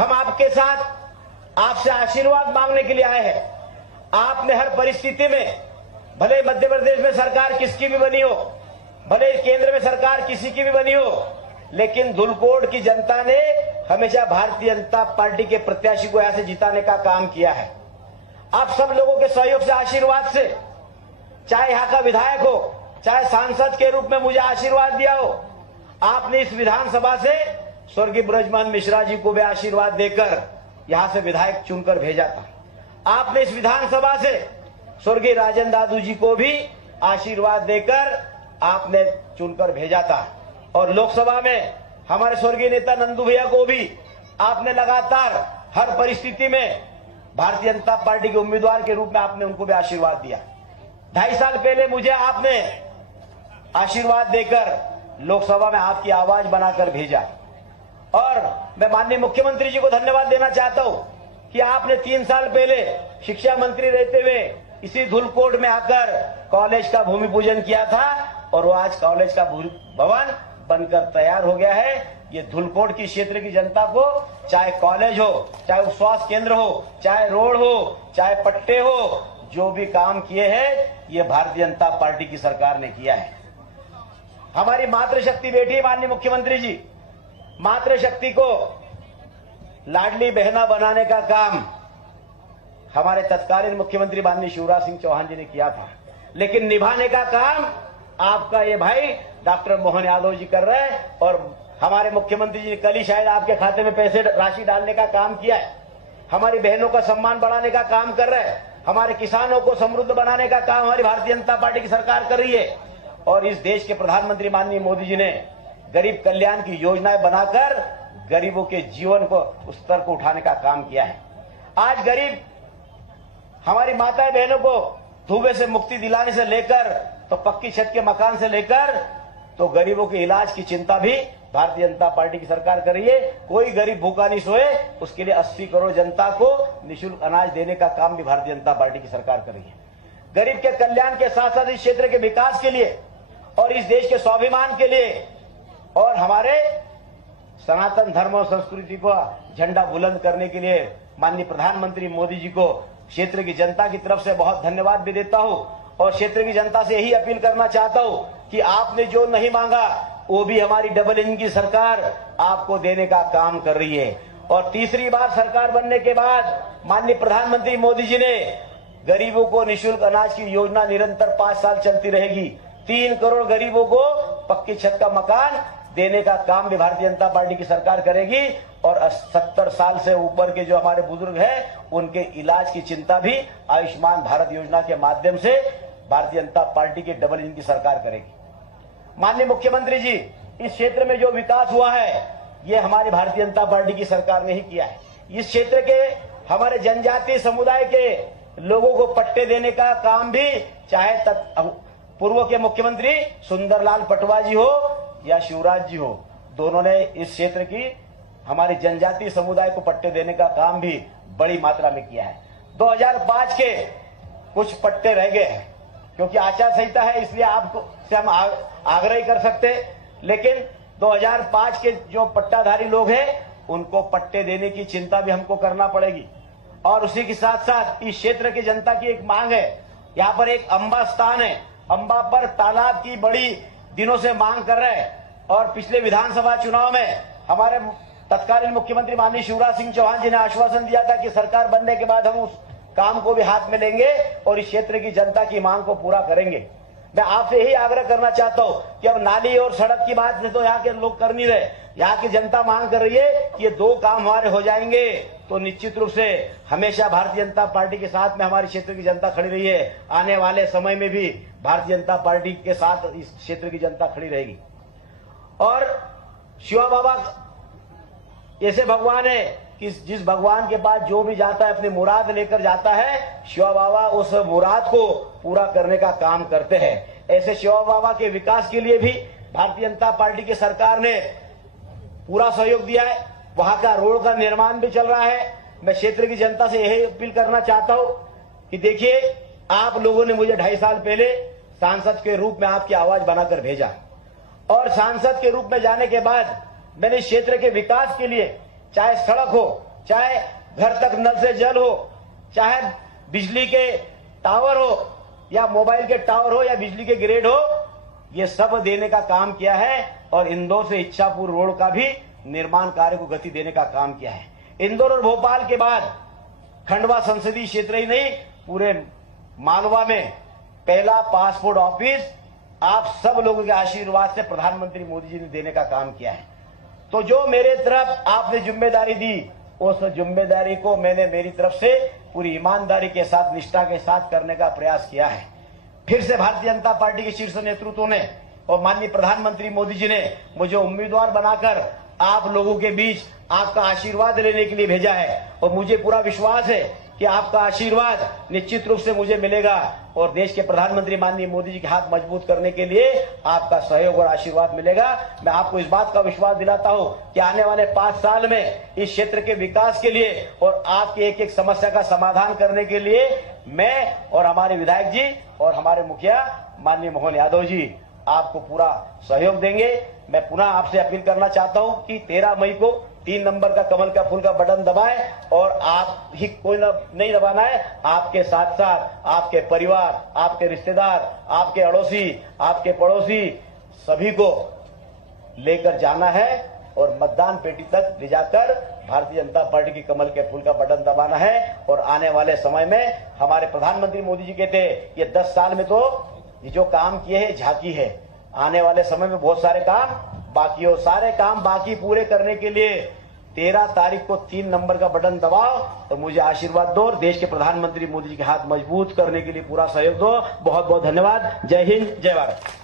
हम आपके साथ आपसे आशीर्वाद मांगने के लिए आए हैं। आपने हर परिस्थिति में, भले मध्य प्रदेश में सरकार किसकी भी बनी हो, भले केंद्र में सरकार किसी की भी बनी हो, लेकिन धुलकोट की जनता ने हमेशा भारतीय जनता पार्टी के प्रत्याशी को यहां से जिताने का काम किया है। आप सब लोगों के सहयोग से, आशीर्वाद से, चाहे यहां का विधायक हो, चाहे सांसद के रूप में मुझे आशीर्वाद दिया हो, आपने इस विधानसभा से स्वर्गीय ब्रजमोहन मिश्रा जी को भी आशीर्वाद देकर यहां से विधायक चुनकर भेजा था। आपने इस विधानसभा से स्वर्गीय राजन दादू जी को भी आशीर्वाद देकर आपने चुनकर भेजा था। और लोकसभा में हमारे स्वर्गीय नेता नंदू भैया को भी आपने लगातार हर परिस्थिति में भारतीय जनता पार्टी के उम्मीदवार के रूप में आपने उनको भी आशीर्वाद दिया। 2.5 साल पहले मुझे आपने आशीर्वाद देकर लोकसभा में आपकी आवाज बनाकर भेजा। और मैं माननीय मुख्यमंत्री जी को धन्यवाद देना चाहता हूं कि आपने 3 साल पहले शिक्षा मंत्री रहते हुए इसी धुलकोट में आकर कॉलेज का भूमि पूजन किया था और वो आज कॉलेज का भवन बनकर तैयार हो गया है। ये धुलकोट की क्षेत्र की जनता को, चाहे कॉलेज हो, चाहे स्वास्थ्य केंद्र हो, चाहे रोड हो, चाहे पट्टे हो, जो भी काम किए हैं ये भारतीय जनता पार्टी की सरकार ने किया है। हमारी मातृशक्ति बेटी है माननीय मुख्यमंत्री जी, मातृशक्ति को लाडली बहना बनाने का काम हमारे तत्कालीन मुख्यमंत्री माननीय शिवराज सिंह चौहान जी ने किया था, लेकिन निभाने का काम आपका ये भाई डॉक्टर मोहन यादव जी कर रहे हैं। और हमारे मुख्यमंत्री जी ने कल ही शायद आपके खाते में पैसे राशि डालने का काम किया है। हमारी बहनों का सम्मान बढ़ाने का काम कर रहे हैं। हमारे किसानों को समृद्ध बनाने का काम हमारी भारतीय जनता पार्टी की सरकार कर रही है। और इस देश के प्रधानमंत्री माननीय मोदी जी ने गरीब कल्याण की योजनाएं बनाकर गरीबों के जीवन को, उस स्तर को उठाने का काम किया है। आज गरीब हमारी माताएं बहनों को धुएं से मुक्ति दिलाने से लेकर तो पक्की छत के मकान से लेकर तो गरीबों के इलाज की चिंता भी भारतीय जनता पार्टी की सरकार कर रही है। कोई गरीब भूखा नहीं सोए, उसके लिए 80 करोड़ जनता को निःशुल्क अनाज देने का काम भी भारतीय जनता पार्टी की सरकार कर रही है। गरीब के कल्याण के साथ साथ इस क्षेत्र के विकास के लिए और इस देश के स्वाभिमान के लिए और हमारे सनातन धर्म और संस्कृति को झंडा बुलंद करने के लिए माननीय प्रधानमंत्री मोदी जी को क्षेत्र की जनता की तरफ से बहुत धन्यवाद भी देता हूं। और क्षेत्र की जनता से यही अपील करना चाहता हूं कि आपने जो नहीं मांगा वो भी हमारी डबल इंजन की सरकार आपको देने का काम कर रही है। और तीसरी बार सरकार बनने के बाद माननीय प्रधानमंत्री मोदी जी ने गरीबों को निःशुल्क अनाज की योजना निरंतर 5 साल चलती रहेगी। 3 करोड़ गरीबों को पक्की छत का मकान देने का काम भी भारतीय जनता पार्टी की सरकार करेगी। और 70 साल से ऊपर के जो हमारे बुजुर्ग हैं उनके इलाज की चिंता भी आयुष्मान भारत योजना के माध्यम से भारतीय जनता पार्टी के डबल इंजन की सरकार करेगी। माननीय मुख्यमंत्री जी, इस क्षेत्र में जो विकास हुआ है ये हमारी भारतीय जनता पार्टी की सरकार ने ही किया है। इस क्षेत्र के हमारे जनजातीय समुदाय के लोगों को पट्टे देने का काम भी चाहे पूर्व के मुख्यमंत्री सुंदरलाल पटवा जी हो या शिवराज जी हो, दोनों ने इस क्षेत्र की हमारे जनजातीय समुदाय को पट्टे देने का काम भी बड़ी मात्रा में किया है। 2005 के कुछ पट्टे रह गए हैं क्योंकि आचार संहिता है, इसलिए आपको से हम आग्रह ही कर सकते हैं, लेकिन 2005 के जो पट्टाधारी लोग हैं उनको पट्टे देने की चिंता भी हमको करना पड़ेगी। और उसी के साथ साथ इस क्षेत्र की जनता की एक मांग है, यहाँ पर एक अंबा स्थान है, अंबा पर तालाब की बड़ी दिनों से मांग कर रहे हैं। और पिछले विधानसभा चुनाव में हमारे तत्कालीन मुख्यमंत्री माननीय शिवराज सिंह चौहान जी ने आश्वासन दिया था कि सरकार बनने के बाद हम उस काम को भी हाथ में लेंगे और इस क्षेत्र की जनता की मांग को पूरा करेंगे। मैं आपसे यही आग्रह करना चाहता हूं कि अब नाली और सड़क की बात तो यहाँ के लोग कर नहीं रहे, यहाँ की जनता मांग कर रही है कि ये 2 काम हमारे हो जाएंगे तो निश्चित रूप से हमेशा भारतीय जनता पार्टी के साथ में हमारे क्षेत्र की जनता खड़ी रही है। आने वाले समय में भी भारतीय जनता पार्टी के साथ इस क्षेत्र की जनता खड़ी रहेगी। और शिवा बाबा ऐसे भगवान है कि जिस भगवान के पास जो भी जाता है अपनी मुराद लेकर जाता है, शिवा बाबा उस मुराद को पूरा करने का काम करते हैं। ऐसे शिवा बाबा के विकास के लिए भी भारतीय जनता पार्टी की सरकार ने पूरा सहयोग दिया है। वहां का रोड का निर्माण भी चल रहा है। मैं क्षेत्र की जनता से यही अपील करना चाहता हूं कि देखिए, आप लोगों ने मुझे 2.5 साल पहले सांसद के रूप में आपकी आवाज बनाकर भेजा और सांसद के रूप में जाने के बाद मैंने क्षेत्र के विकास के लिए चाहे सड़क हो, चाहे घर तक नल से जल हो, चाहे बिजली के टावर हो या मोबाइल के टावर हो या बिजली के ग्रेड हो, ये सब देने का काम किया है। और इंदौर से इच्छापुर रोड का भी निर्माण कार्य को गति देने का काम किया है। इंदौर और भोपाल के बाद खंडवा संसदीय क्षेत्र ही नहीं, पूरे मालवा में पहला पासपोर्ट ऑफिस आप सब लोगों के आशीर्वाद से प्रधानमंत्री मोदी जी ने देने का काम किया है। तो जो मेरे तरफ आपने जिम्मेदारी दी, उस जिम्मेदारी को मैंने मेरी तरफ से पूरी ईमानदारी के साथ, निष्ठा के साथ करने का प्रयास किया है। फिर से भारतीय जनता पार्टी के शीर्ष नेतृत्व ने और माननीय प्रधानमंत्री मोदी जी ने मुझे उम्मीदवार बनाकर आप लोगों के बीच आपका आशीर्वाद लेने के लिए भेजा है। और मुझे पूरा विश्वास है कि आपका आशीर्वाद निश्चित रूप से मुझे मिलेगा और देश के प्रधानमंत्री माननीय मोदी जी के हाथ मजबूत करने के लिए आपका सहयोग और आशीर्वाद मिलेगा। मैं आपको इस बात का विश्वास दिलाता हूं कि आने वाले 5 साल में इस क्षेत्र के विकास के लिए और आपकी एक एक समस्या का समाधान करने के लिए मैं और हमारे विधायक जी और हमारे मुखिया माननीय मोहन यादव जी आपको पूरा सहयोग देंगे। मैं पुनः आपसे अपील करना चाहता हूं कि 13 मई को 3 नंबर का कमल का फूल का बटन दबाएं और आप ही कोई नहीं दबाना है, आपके साथ साथ आपके परिवार, आपके रिश्तेदार, आपके अड़ोसी, आपके पड़ोसी सभी को लेकर जाना है और मतदान पेटी तक ले जाकर भारतीय जनता पार्टी की कमल के फूल का बटन दबाना है। और आने वाले समय में हमारे प्रधानमंत्री मोदी जी कहते ये 10 साल में तो ये जो काम किए हैं झांकी है, आने वाले समय में बहुत सारे काम बाकी हो, सारे काम बाकी पूरे करने के लिए 13 तारीख को 3 नंबर का बटन दबाओ और मुझे आशीर्वाद दो और देश के प्रधानमंत्री मोदी जी के हाथ मजबूत करने के लिए पूरा सहयोग दो। बहुत बहुत धन्यवाद। जय हिंद, जय भारत।